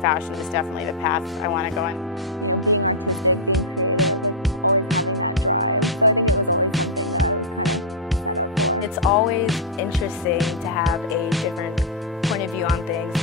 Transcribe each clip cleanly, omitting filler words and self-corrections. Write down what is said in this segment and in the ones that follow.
fashion is definitely the path I want to go in. It's always interesting to have a different point of view on things.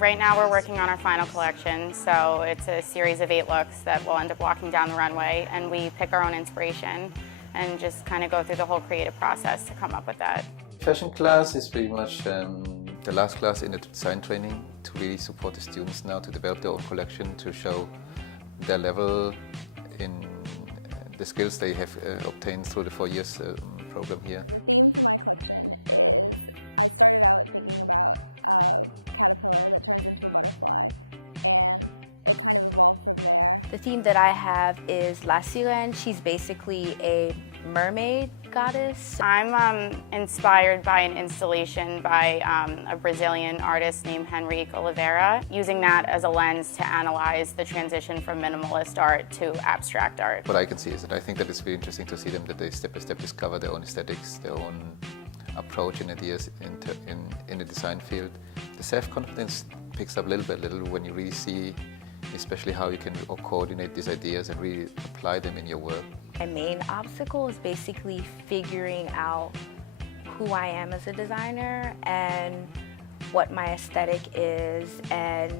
Right now we're working on our final collection, so it's a series of 8 looks that we'll end up walking down the runway, and we pick our own inspiration and just kind of go through the whole creative process to come up with that. Fashion class is pretty much the last class in the design training to really support the students now to develop their own collection, to show their level in the skills they have obtained through the 4 years program here. The theme that I have is La Sirène. She's basically a mermaid goddess. I'm inspired by an installation by a Brazilian artist named Henrique Oliveira, using that as a lens to analyze the transition from minimalist art to abstract art. What I can see is that I think that it's really interesting to see them, that they step by step discover their own aesthetics, their own approach and ideas in the design field. The self-confidence picks up little by little when you really see especially how you can coordinate these ideas and really apply them in your work. My main obstacle is basically figuring out who I am as a designer and what my aesthetic is and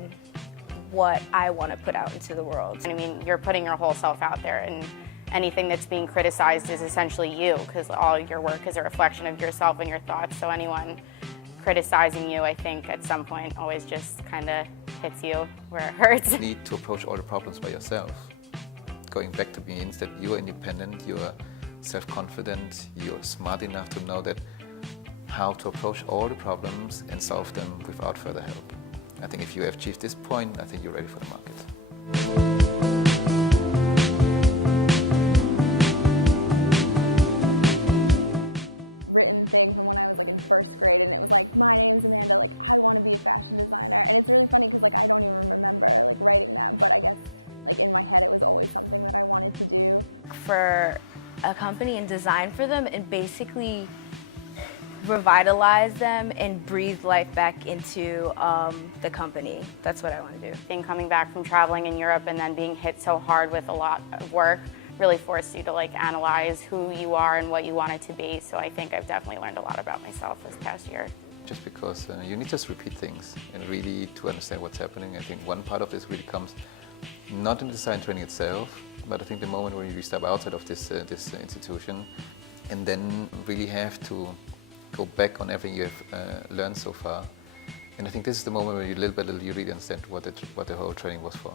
what I want to put out into the world. I mean, you're putting your whole self out there, and anything that's being criticized is essentially you, because all your work is a reflection of yourself and your thoughts. So anyone criticizing you, I think, at some point always just kind of hits you where it hurts. You need to approach all the problems by yourself. Going back to means that you are independent, you are self-confident, you are smart enough to know that how to approach all the problems and solve them without further help. I think if you have achieved this point, I think you're ready for the market. For a company and design for them and basically revitalize them and breathe life back into the company. That's what I want to do. Being coming back from traveling in Europe and then being hit so hard with a lot of work really forced you to analyze who you are and what you want it to be. So I think I've definitely learned a lot about myself this past year. Just because you need to just repeat things and really to understand what's happening. I think one part of this really comes not in the design training itself, but I think the moment when you step outside of this institution and then really have to go back on everything you have learned so far. And I think this is the moment where you little by little you really understand what the whole training was for.